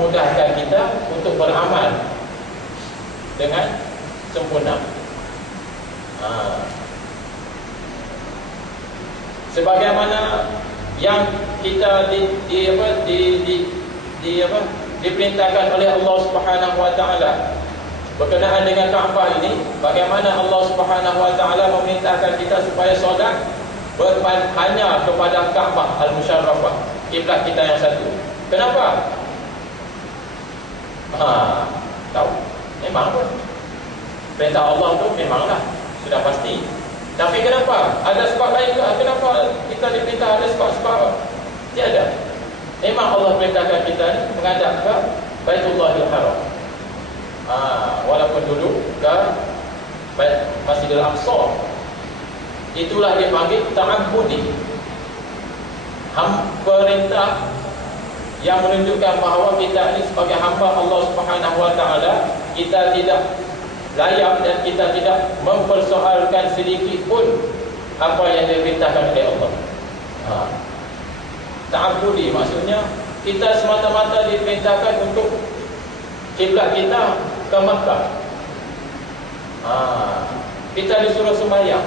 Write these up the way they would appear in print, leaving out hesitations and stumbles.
memudahkan kita untuk beramal dengan sempurna. Sebagaimana yang kita diperintahkan oleh Allah Subhanahu wa taala berkenaan dengan Kaabah ini, bagaimana Allah Subhanahu wa taala memerintahkan kita supaya solat hanya kepada Kaabah Al-Musyarrafah, kiblat kita yang satu. Kenapa? Tahu. Memang pun perintah Allah tu memanglah sudah pasti. Tapi kenapa? Ada sebab lain ke? Kenapa kita diperintah? Ada sebab-sebab? Tiada. Memang Allah perintahkan kita ni menghadap ke Baitullahil Haram. Walaupun dulu ke Masjidil Aqsa, itulah dipanggil ta'abbudi. Perintah yang menunjukkan bahawa kita ini sebagai hamba Allah Subhanahu wa taala, kita tidak layak dan kita tidak mempersoalkan sedikit pun apa yang diperintahkan oleh Allah. Ta'abbudi maksudnya kita semata-mata diperintahkan untuk kiblat kita ke Makkah. Kita disuruh sembahyang.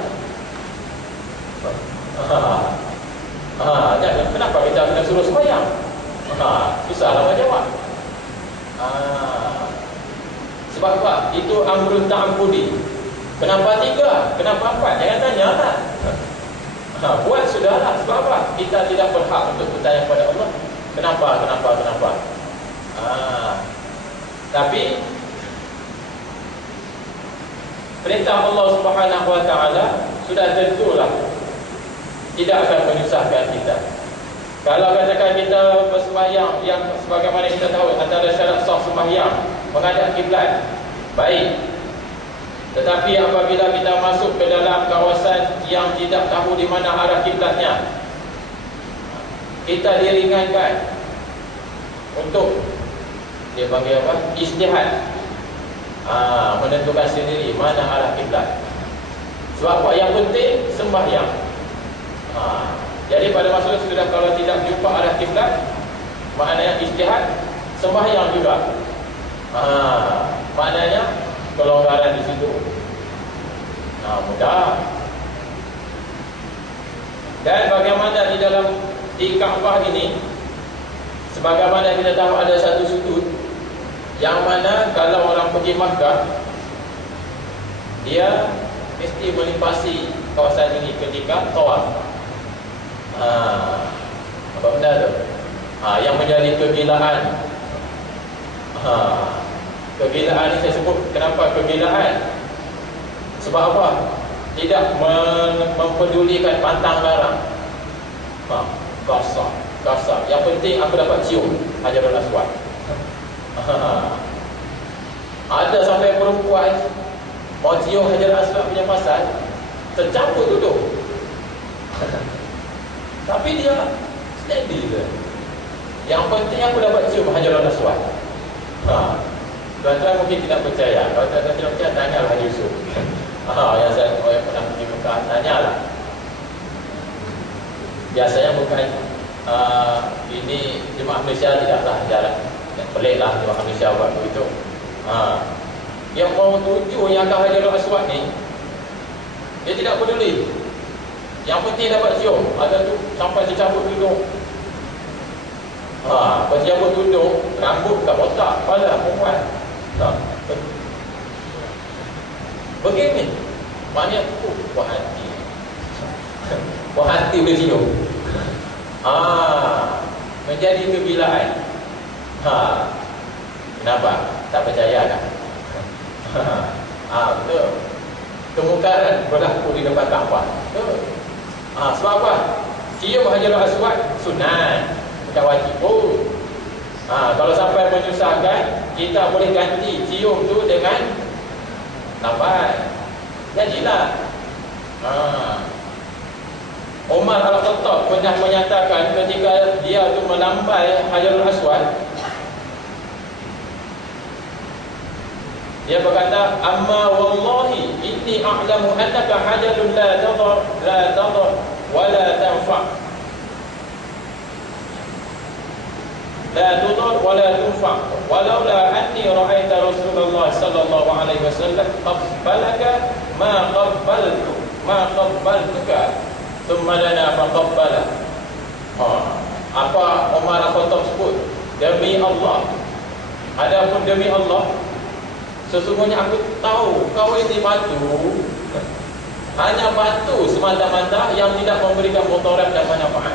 Kenapa kita kena suruh sembahyang? Susahlah nak jawab. Sebab apa? Itu amrun ta'abbudi. Kenapa 3? Kenapa 4? Jangan tanya lah. Buat sudahlah. Sebab apa? Kita tidak berhak untuk bertanya kepada Allah Kenapa? Tapi perintah Allah Subhanahu wa taala sudah tentulah tidak akan menyusahkan kita. Kalau katakan kita bersembahyang, yang sebagaimana kita tahu antara syarat sah sembahyang menghadap kiblat, baik. Tetapi apabila kita masuk ke dalam kawasan yang tidak tahu di mana arah kiblatnya, kita diringankan untuk dia panggil apa? Ijtihad. Menentukan sendiri mana arah kiblat. Sebab apa? Yang penting sembahyang. Jadi pada masa sudah kalau tidak jumpa arah kiblat, maknanya ijtihad, sembahyang juga. Maknanya kelonggaran di situ. Mudah. Dan bagaimana di Kaabah ini, sebagaimana kita tahu ada satu sudut yang mana kalau orang pergi Makkah, dia mesti melintasi kawasan ini ketika tawaf. Apa benda tu? Yang menjadi kegilaan. Kegilaan ni saya sebut kenapa kegilaan? Sebab apa? Tidak mempedulikan pantang larang. Kasar. Yang penting aku dapat cium Hajarul Aswad. Ada sampai perempuan mau cium Hajarul Aswad punya pasal, tercampur duduk. Tapi dia steady je. Yang penting aku dapat cium Hajarul Aswad. Tuan-tuan mungkin tidak percaya. Kalau tuan-tuan tidak percaya, tanyalah Haji Yusuf. Yang saya pernah pergi Mekah, tanyalah. Biasanya bukan ini jemaah Malaysia tidaklah jalan. Peliklah jemaah Malaysia buat begitu. Yang mau tuju yang akan Hajarul Aswad ni, dia tidak peduli. Yang penting dapat cium. Ada tu sampai dicabut duduk. Pas cabut duduk, rambut kat botak, kepala perempuan. Begini. Maknanya puas hati. Puas hati boleh cium. Menjadi kegilaan. Kenapa? Tak percaya kan? Betul. Kemungkaran berlaku di depan Kaabah. Betul. Sebab apa? Cium Hajarul Aswad sunat, bukan wajib. Kalau sampai menyusahkan, kita boleh ganti cium tu dengan nafas. Jadilah. Umar Al-Khattab pernah menyatakan ketika dia tu melambai Hajarul Aswad, dia berkata, amma wallahi inni a'lamu annaka hajarun la tadar wa la tanfa'. la tudur wa la tunfa walaula anni ra'aita Rasulullah sallallahu alaihi wasallam qabbalaka ma qabbaltuka thumma lana faqabbala. Apa Umar Al-Khattab sebut? Demi Allah, adapun demi Allah, sesungguhnya aku tahu kau ini batu, hanya batu semata-mata yang tidak memberikan mudarat dan manfaat.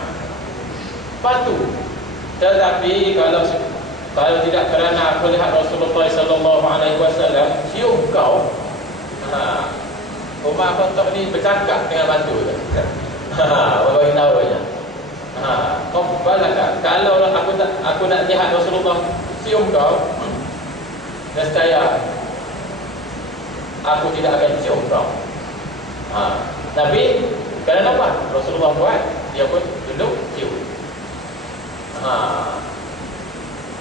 Batu. Tetapi kalau tidak kerana aku lihat Rasulullah sallallahu alaihi wasallam cium kau, Umar Khattab ni bercakap dengan batu tu. Bagi tahu aja. Kau balaka. Kalau aku nak lihat Rasulullah cium kau, nescaya aku tidak akan cium kau. Tapi kerana apa? Rasulullah buat, dia pun duduk cium.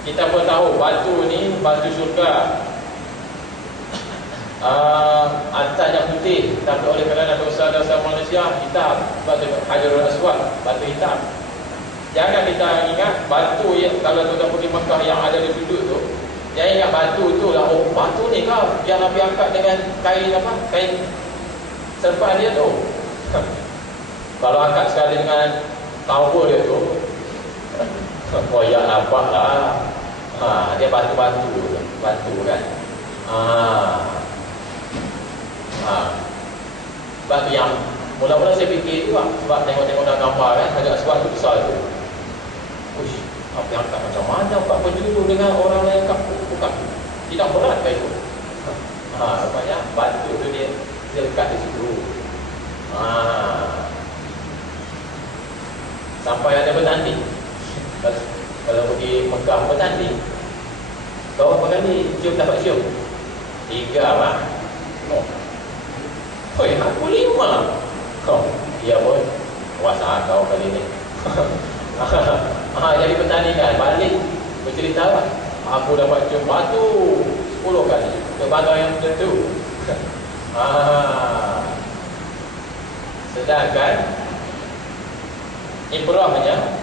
Kita pun tahu batu ni, batu syurga, atasnya putih, tapi oleh kerana dosa-dosa manusia hitam. Sebab tu Hajarul Aswad, batu hitam. Jangan kita ingat batu yang kalau tuan pergi Mekah yang ada di sudut tu, jangan ingat batu tu lah, oh batu ni kau yang Nabi angkat dengan kain apa? Kain serban dia tu. Kalau angkat sekali dengan tawur dia tu, koyak nampak lah. Dia batu-batu kan. Batu yang mula-mula saya fikir tu lah, sebab tengok-tengok dalam gambar kan, Hajar Aswad tu besar tu. Uish, apa yang angkat macam mana Pak penjuru dengan orang lain kat bukan. Tidak berat ke itu? Rupanya batu tu dia lekat di situ. Sampai ada bertanding. Kalau pergi Mekah bertanding, kau berapa kali cium dapat cium? 3 lah. Hoi, aku 5. Kau, dia pun kuasa kau kali ni. Jadi pertandingan balik bercerita lah. Aku dapat cium batu 10 kali. Kepada yang tertentu. Sedangkan ibrahnya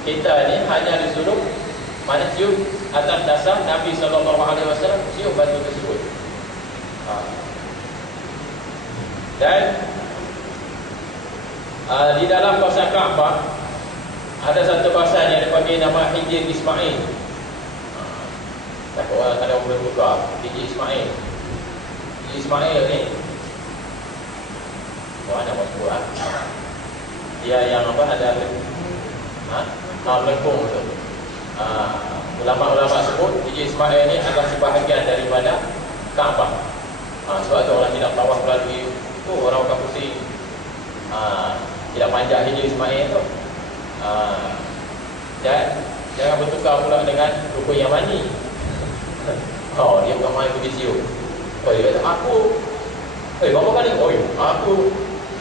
kita ni hanya disuruh mana cium atas dasar Nabi SAW cium batu tersebut. Dan di dalam kawasan Kaabah ada satu kawasan yang dipanggil nama Hijr Ismail. Tak orang kadang boleh buka Hijr Ismail. Hijr Ismail ni ada masuk lah. Dia yang apa ada melengkung tu. Ulama-ulama sebut Hijr Ismail ni adalah sebahagian daripada Kaabah. Sebab tu orang tidak tawaf melalui tu, orang pusing tidak panjat Hijr Ismail tu. Dan jangan bertukar pula dengan rukun Yamani. Dia bukan main pergi cium. Dia kata aku berapa kali? Aku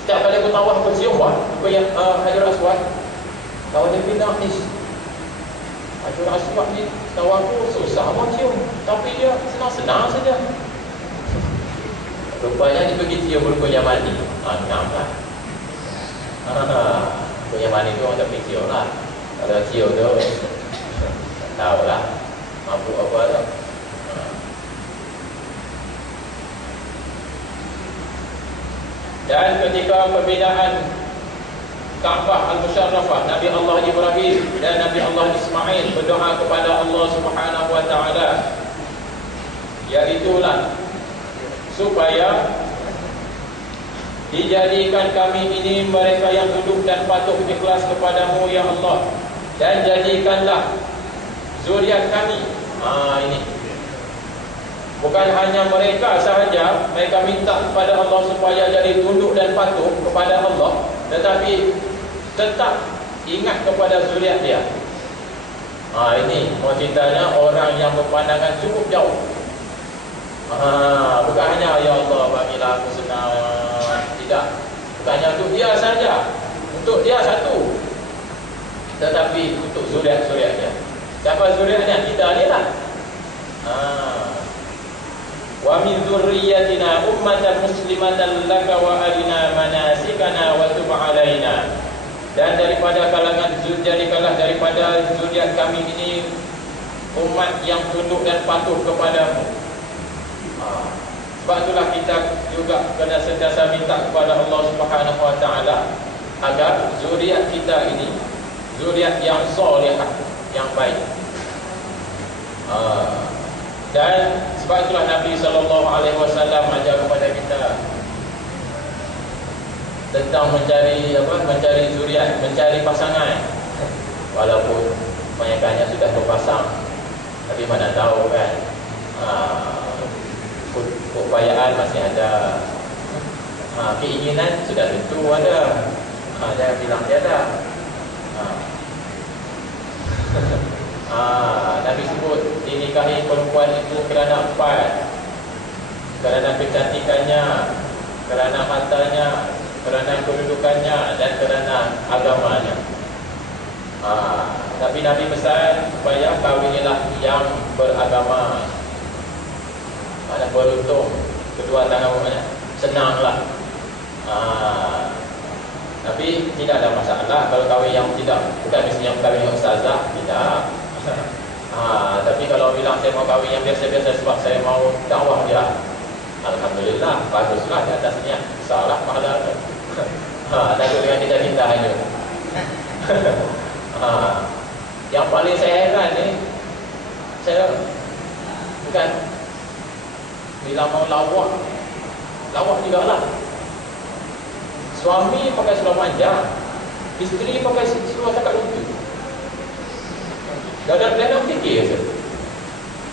setiap kali aku tawaf aku cium rukun yang Hajarul Aswad. Kalau dia pindah ni Hajarul Aswad ni tawaf aku susah mau cium, tapi dia senang-senang saja. Rupanya dia pergi cium rukun Yamani. Nampak. Rukun Yamani tu orang tak pergi cium lah. Kalau cium tu tak tahu lah mampu apa tu. Dan ketika perbezaan Kaabah Al-Musharrafah, Nabi Allah Ibrahim dan Nabi Allah Ismail berdoa kepada Allah Subhanahu wa taala, iaitulah supaya dijadikan kami ini mereka yang duduk dan patuh ikhlas kepadamu ya Allah, dan jadikanlah zuriat kami. Ini bukan hanya mereka sahaja, mereka minta kepada Allah supaya jadi tunduk dan patuh kepada Allah, tetapi tetap ingat kepada zuriat dia. Ini maksudnya orang yang berpandangan cukup jauh. Bukan hanya ya Allah bagilah aku senang. Tidak. Bukan hanya untuk dia saja, untuk dia satu, tetapi untuk zuriat-zuriatnya. Siapa zuriatnya? Kita ni lah. Wa min dzurriyyatina ummatan muslimatan laka wa arina manasikana wa tub alaina. Dan daripada kalangan jadikanlah daripada zuriat kami ini umat yang tunduk dan patuh kepadamu. Sebab itulah kita juga kena sentiasa minta kepada Allah Subhanahu Wa Taala agar zuriat kita ini zuriat yang solehah, yang baik. Dan sebab itulah Nabi SAW ajar kepada kita tentang mencari zuriat, mencari pasangan. Walaupun kebanyakannya sudah berpasang, tapi mana tahu kan, keupayaan masih ada, keinginan sudah tentu ada. Jangan bilang tiada. Nabi sebut dinikahi perempuan itu kerana 4: kerana kecantikannya, kerana hartanya, kerana kedudukannya, dan kerana agamanya. Tapi Nabi pesan supaya kawinilah yang beragama. Mana beruntung, kedua tangan senanglah. Tapi tidak ada masalah kalau kahwin yang tidak, bukan mestinya kahwin yang ustazah, tidak. Tapi kalau bilang saya mau kahwin yang biasa-biasa sebab saya mau dakwah dia, alhamdulillah, baguslah di atasnya, salah pahala tu. Takut dengan kita hanya. Yang paling saya heran ni, saya bukan bila mau lawak juga lah. Suami pakai seluar panjang, isteri pakai seluar takat lutut. Dah ada plan nak fikir je.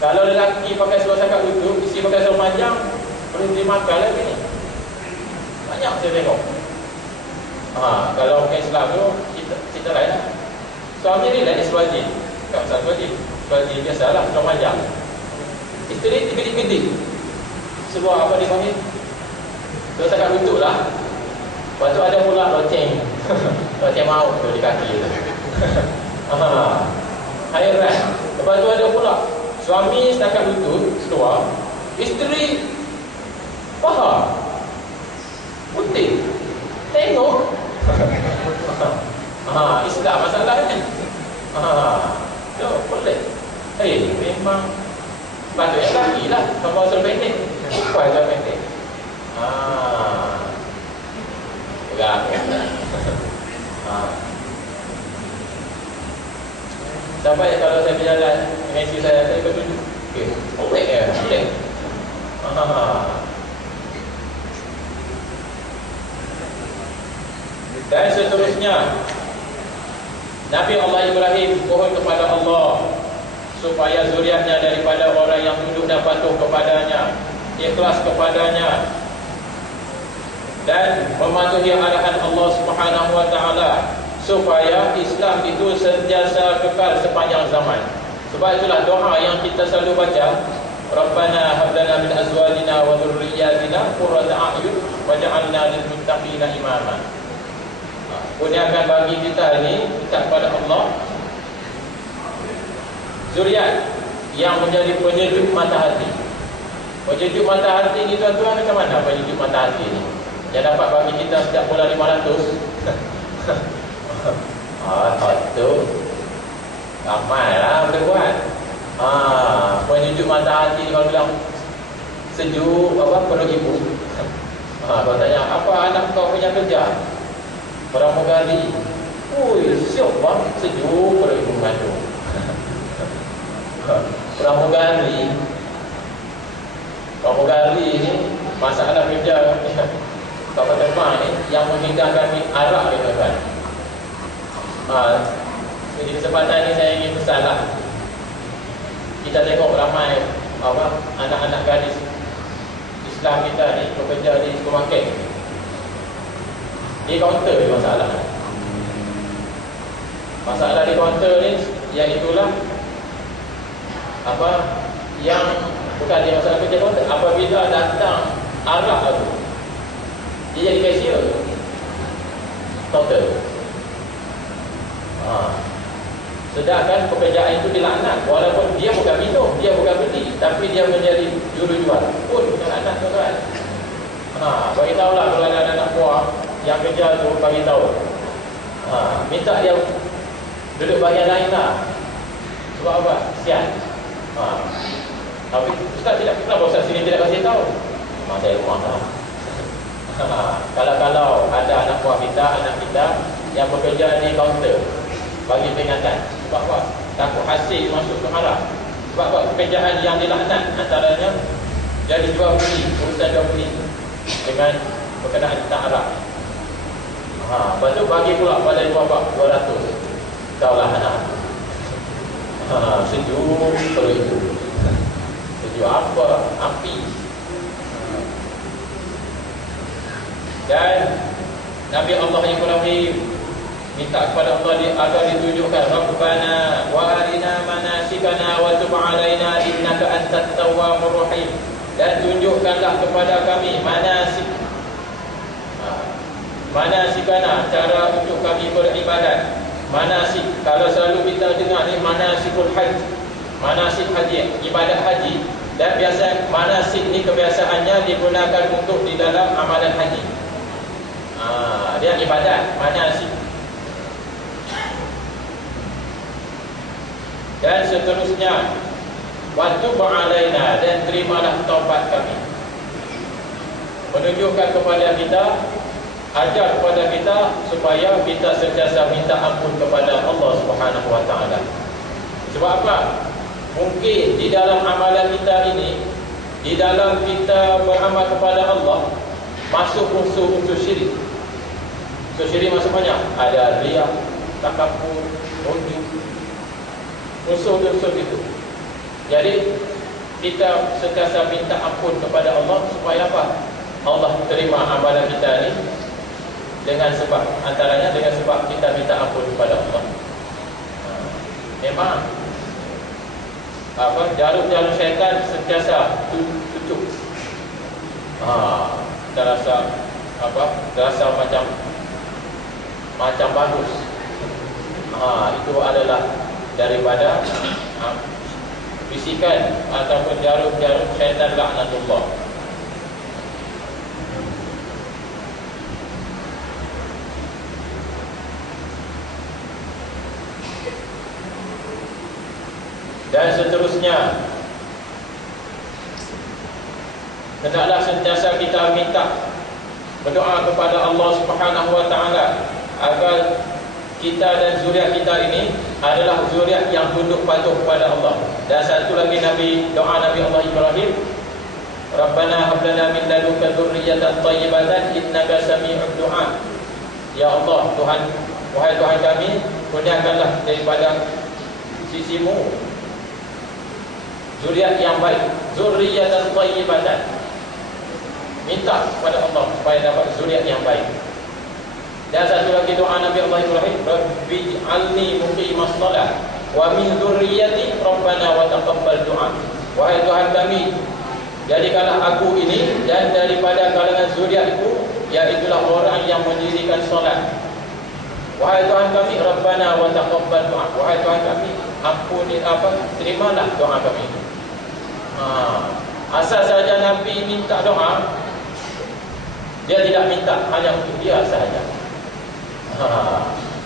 Kalau lelaki pakai seluar takat lutut, isteri pakai seluar panjang, berhenti makan lagi ni. Banyak saya tengok. Kalau orang Islam tu cerita lain lah. Suami ni lain seluar jeans, bukan seluar jeans, seluar jeans biasalah, seluar panjang. Isteri gede-gede. Seluar apa dia panggil? Seluar takat lutut lah. Lepas tu ada pula loceng. Loceng maut tu di kaki tu. Hairan. Lepas tu ada pula suami setakat lutut seluar, isteri paha putih. Tengok. Islam masalah ni. Tu boleh. Memang patutnya lagi lah. Kalau seluar pendek, bukan seluar pendek. Enggak. Sampai kalau saya berjalan dengan isteri saya bertunjuk, boleh ke? Boleh. Dan seterusnya, Nabi Allah Ibrahim mohon kepada Allah supaya zuriatnya daripada orang yang tunduk dan patuh kepadanya, ikhlas kepadanya, dan mematuhi arahan Allah Subhanahu Wa Taala, supaya Islam itu sentiasa kekal sepanjang zaman. Sebab itulah doa yang kita selalu baca, Rabbana hab lana min azwajina wa dhurriyyatina qurrata a'yun waj'alna lil muttaqina imama. Kurniakan bagi kita ini, minta kepada Allah zuriat yang menjadi penyejuk mata hati. Penyejuk mata hati ni tuan-tuan, macam mana penyejuk mata hati ni? Yang dapat bagi kita setiap bulan 500. Tu ramai lah boleh buat. Penyejuk mata hati kalau bilang sejuk perut ibu. Kalau tanya apa anak kau punya kerja, pramugari. Siap bang, sejuk perut ibu mengandung. Pramugari ni masalah kerja kapal terbang ni yang menghidangkan arak ni tuan-tuan. Di kesempatan ni saya ingin pesanlah, kita tengok ramai anak-anak gadis Islam kita ni bekerja di supermarket, di kaunter ni masalah di kaunter ni, yang itulah yang bukan dia masalah kerja kaunter. Apabila datang arak tu, dia jadi cashier kaunter. Sedangkan pekerjaan itu dilaknat, walaupun dia bukan minum, dia bukan beli, tapi dia menjadi jurujual pun bukan anak tuan-tuan. Bagi tahulah kalau ada anak buah yang kerja tu, bagi tahu Minta dia duduk bahagian lain lah. Sebab apa? Sian. Tapi Ustaz tidak, kenapa Ustaz sini tidak kasih tahu? Memang saya rumah lah. Kalau ada anak buah kita, anak kita yang bekerja di kaunter, bagi peringatan. Sebab apa? Takut hasil masuk ke haram. Sebab apa? Pekerjaan yang dilaknat antaranya jadi jual beli, urusan jual beli dengan berkenaan tentang haram. Lepas tu bagi pula pada ibu bapa 200. Kaulah anak. Sejuk perlu itu. Sejuk apa? Api. Dan Nabi Allah Ibrahim minta kepada Allah agar ditunjukkan, Rabbana wa arina manasikana wa tub alaina innaka antat tawwabur rahim. Dan tunjukkanlah kepada kami manasikana, cara untuk kami beribadat. Manasik, kalau selalu kita dengar ni manasikul haji, manasik haji, ibadat haji. Dan biasa manasik ni kebiasaannya digunakan untuk di dalam amalan haji. Dia ibadat, manasik. Dan seterusnya, waktu ba'alaina, dan terimalah taubat kami. Menunjukkan kepada kita, ajar kepada kita supaya kita sentiasa minta ampun kepada Allah Subhanahu wa taala. Sebab apa? Mungkin di dalam amalan kita ini, di dalam kita beramal kepada Allah, masuk unsur-unsur syirik. Unsur syirik masuk banyak. Ada riya, takabur, ujub, unsur-unsur itu. Jadi kita sentiasa minta ampun kepada Allah supaya apa? Allah terima amalan kita ini dengan sebab, antaranya dengan sebab kita minta ampun kepada Allah. Memang jarum-jarum syaitan sentiasa tutup. Kita rasa rasa macam bagus. Itu adalah daripada bisikan ataupun jarum-jarum syaitan laknatullah. Dan seterusnya, hendaklah sentiasa kita minta, berdoa kepada Allah Subhanahu wa taala agar kita dan zuriat kita ini adalah zuriat yang tunduk patuh kepada Allah. Dan satu lagi doa Nabi Allah Ibrahim, Rabbana hab lana min ladunka dzurriyyatan thayyibatan innaka sami'ud du'a. Ya Allah, Tuhan, wahai Tuhan kami, kurniakanlah daripada sisimu zuriat yang baik, dzurriyyatan thayyibatan. Minta kepada Allah supaya dapat zuriat yang baik. Dan satu lagi doa Nabi Allah Ibrahim, Rabbi'alni muqimas shalah wa min dzurriyyati rabbana wa taqabbal du'a. Wahai Tuhan kami, jadikanlah aku ini dan daripada kalangan zuriatku, iaitulah orang yang mendirikan solat. Wahai Tuhan kami, rabbana wa taqabbal du'a. Wahai Tuhan kami, ampuni terimalah doa kami itu. Asal saja Nabi minta doa, dia tidak minta hanya untuk dia sahaja.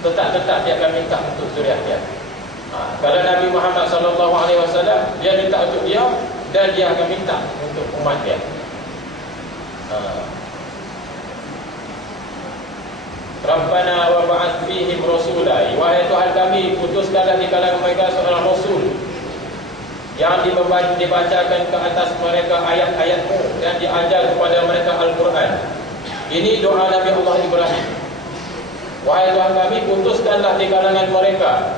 Tetap dia akan minta untuk zuriat dia. Kalau Nabi Muhammad SAW, dia minta untuk dia dan dia akan minta untuk umat dia. Rabbana wa ba'ath fihim rasula. Wahai Tuhan kami, putuskanlah di kalangan mereka seorang rasul yang dibacakan ke atas mereka ayat-ayat-Mu dan diajar kepada mereka Al-Quran. Ini doa Nabi Allah Ibrahim. Wahai Tuhan kami, putuskanlah di kalangan mereka,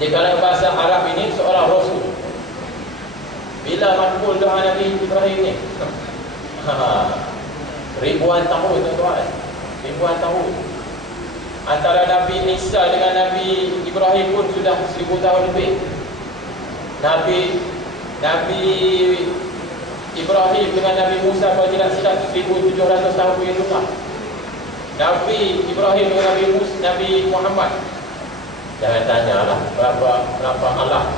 di kalangan bahasa Arab ini, seorang rasul. Bila makbul doa Nabi Ibrahim ini? Ribuan tahun, tuan-tuan. Ribuan tahun. Antara Nabi Isa dengan Nabi Ibrahim pun sudah 1000 tahun lebih. Nabi Ibrahim dengan Nabi Musa kalau tidak silap 1700 tahun punya tukar. Nabi Ibrahim dengan Nabi Muhammad, jangan tanyalah berapa Allah,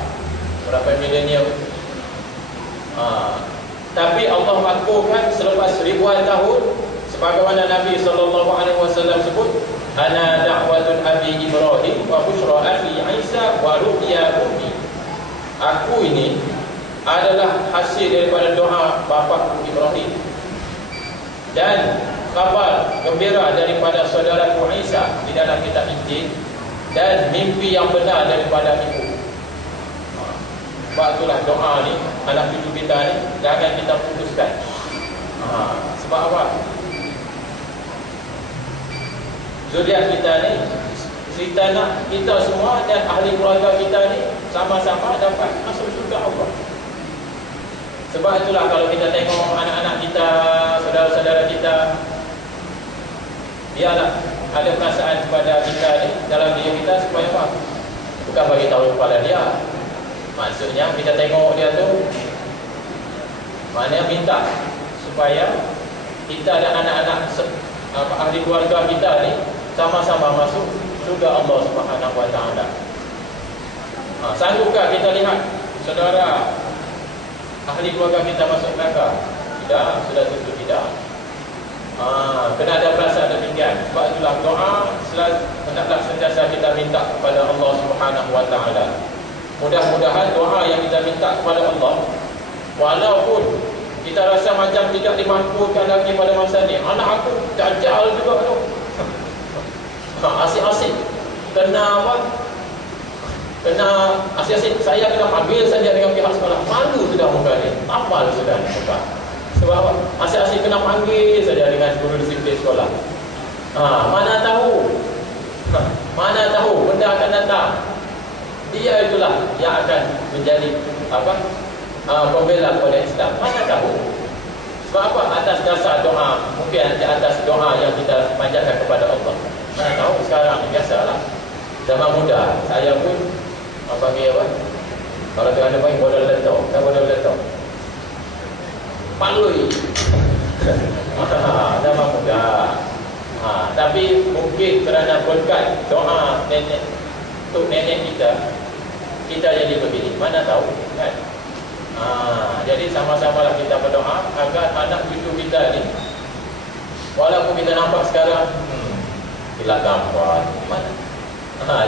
berapa milenium. Tapi Allah makbulkan selepas ribuan tahun, sebagaimana Nabi SAW sebut, ana da'watun abi Ibrahim wa busyra akhi Isa wa ru'ya ummi. Aku ini adalah hasil daripada doa bapa Ibrahim dan kabar gembira daripada saudaraku Isa di dalam kitab Injil, dan mimpi yang benar daripada ibu. Sebab itulah doa ni, anak cucu kita ni jangan kita putuskan. Sebab apa? Zuriat kita ni, kita nak kita semua dan ahli keluarga kita ni sama-sama dapat masuk syurga Allah. Sebab itulah kalau kita tengok anak-anak kita, saudara-saudara kita, biarlah ada perasaan kepada kita ni dalam diri kita supaya apa? Bukan bagi tahu kepada dia. Maksudnya kita tengok dia tu, maknanya minta supaya kita dan anak-anak ahli keluarga kita ni sama-sama masuk syurga Allah Subhanahu wa taala. Sanggupkah kita lihat saudara ahli keluarga kita masuk neraka? Tidak, sudah tentu tidak. Kena ada perasaan demikian. Sebab itulah doa hendaklah sentiasa kita minta kepada Allah Subhanahu wa taala. Mudah-mudahan doa yang kita minta kepada Allah, walaupun kita rasa macam tidak dimampukan lagi pada masa ni, anak aku dajal juga tu. Asyik-asyik kena apa? Kena asyik-asyik saya kena panggil saja dengan pihak sekolah. Malu sudah muka ni, tapal sudah muka. Sebab apa? Asyik-asyik kena panggil saja dengan guru disiplin sekolah. Mana tahu benda akan datang. Dia itulah yang akan menjadi apa? Pembela kepada Islam. Mana tahu? Sebab apa? Atas dasar doa, mungkin di atas doa yang kita panjatkan kepada Allah. Mana tahu sekarang ni biasalah. Zaman muda, saya pun panggil apa? Kalau tengah ada main bola letak, tak bola letak. Palui. Zaman muda. Tapi mungkin kerana berkat doa nenek untuk nenek kita jadi begini. Mana tahu kan? Jadi sama-samalah kita berdoa agar anak cucu kita ni, walaupun kita nampak sekarang gila gambar, mana?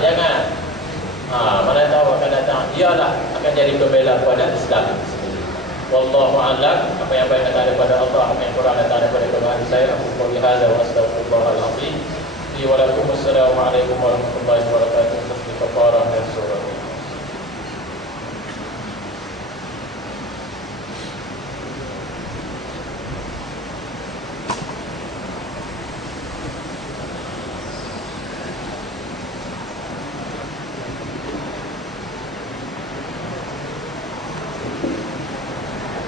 Jangan. Mana tahu akan datang, dialah akan jadi pembela kepada Islam sendiri. Wallahu a'lam. Apa yang baik datang daripada Allah, apa yang kurang datang daripada Tuhan saya. Aku qouli hadza wa astaghfirullahal azim. Wa lakum assalamu alaikum warahmatullahi wabarakatuh. Kafarah dan